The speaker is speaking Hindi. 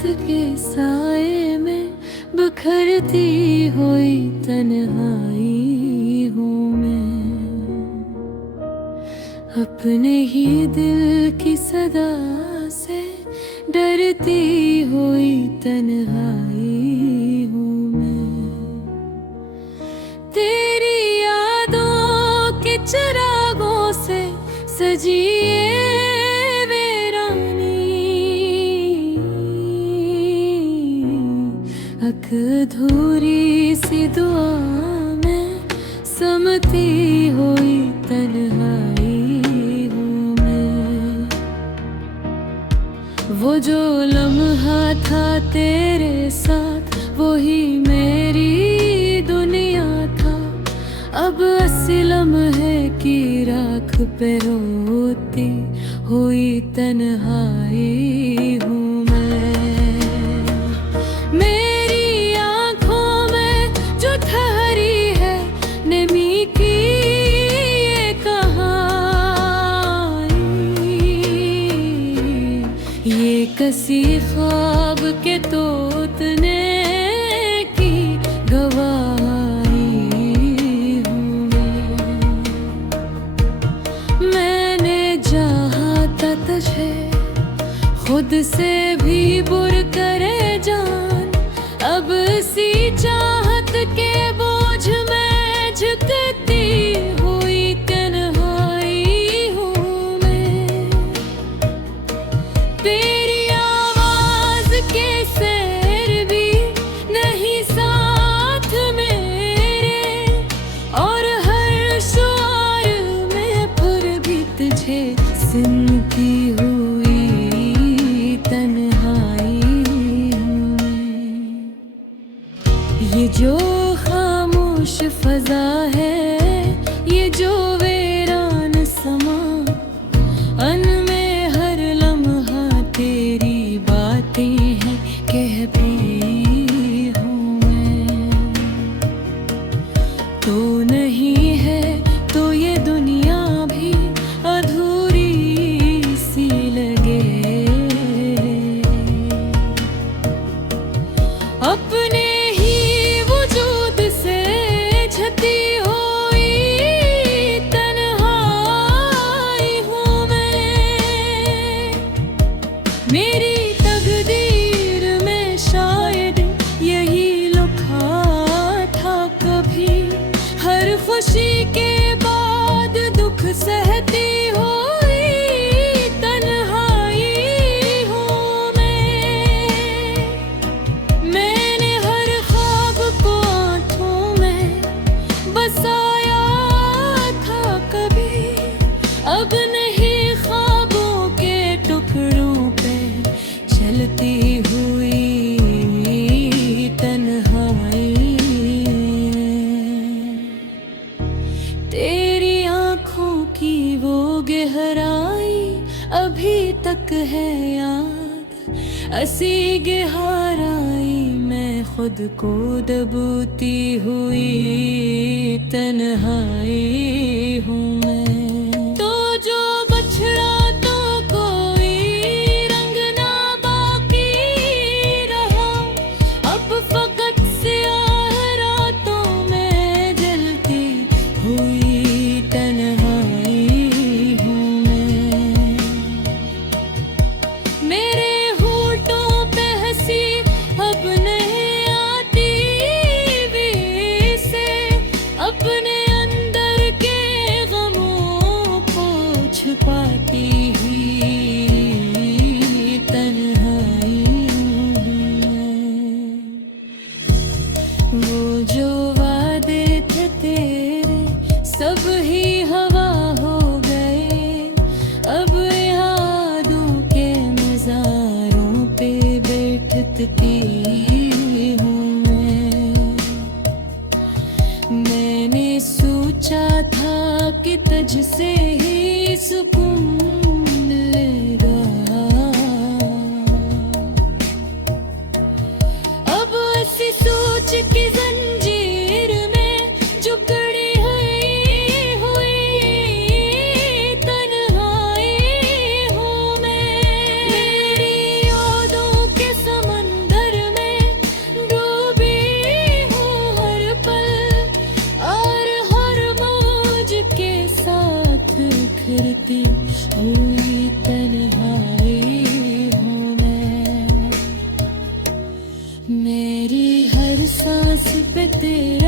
रात के साए में बिखरती हुई तन्हाई हूँ मैं। अपने ही दिल की सदा से डरती हुई तन्हाई हूँ मैं। तेरी यादों के चिरागों से सजी अधूरी सी दुआ में समती हुई तन्हाई हूँ मैं। वो जो लम्हा था तेरे साथ वही मेरी दुनिया था। अब अस्सी लम्हे की राख पे रोती हुई तन्हाई हूँ किसी ख्वाब के तोतने की गवाही हूँ मैंने चाहा था तुझे खुद से भी बुर करे जान। अब इसी चाहत के बोझ में झुकती हुई तन्हाई हूँ मैं। सिमटी हुई तन्हाई में ये जो खामोश फजा है, ये जो वीरान समा, अनमें हर लम्हा तेरी बातें हैं कहती हूँ मैं। तो नहीं है तो ये दुनिया भी अधूरी सी लगे। अपने ही वजूद से झती हुई तन्हाई हूँ मैं। मेरी तकदीर में शायद यही लिखा था कभी, हर खुशी के बाद दुख सहती हुई तन्हाई हूँ मैं। मैंने हर ख्वाब को आँखों में बसाया था कभी, अब नहीं ख्वाबों के टुकड़ों पे चलती हुई तन्हाई। तेरी आँखों की वो गहराई अभी तक है याद, ऐसी गहराई में खुद को दबोती हुई तन्हाई हूँ मैं। तो जो बछड़ा तो कोई रंग ना बाकी रहा, अब फकत स्याह रातों में जलती हुई तन्हाई हूँ मैं। मेरे होठों पे हंसी अब नहीं आती वी से, अपने अंदर के गमों को छुपाती हुई तन्हाई हूँ मैं। वो जो वादे थे तेरे सब ही हवा हो गए, अब यादों के मज़ारों पे बैठती हूँ मैं। मैंने सोचा था कि तुझसे ही सुकून मिलेगा, अब ऐसी सोच की जंजीर में जकड़ी हुई तन्हाई हूँ मैं। मेरी यादों के समय हुई तन्हाई हूँ मैं, मेरी हर सांस पे तेरा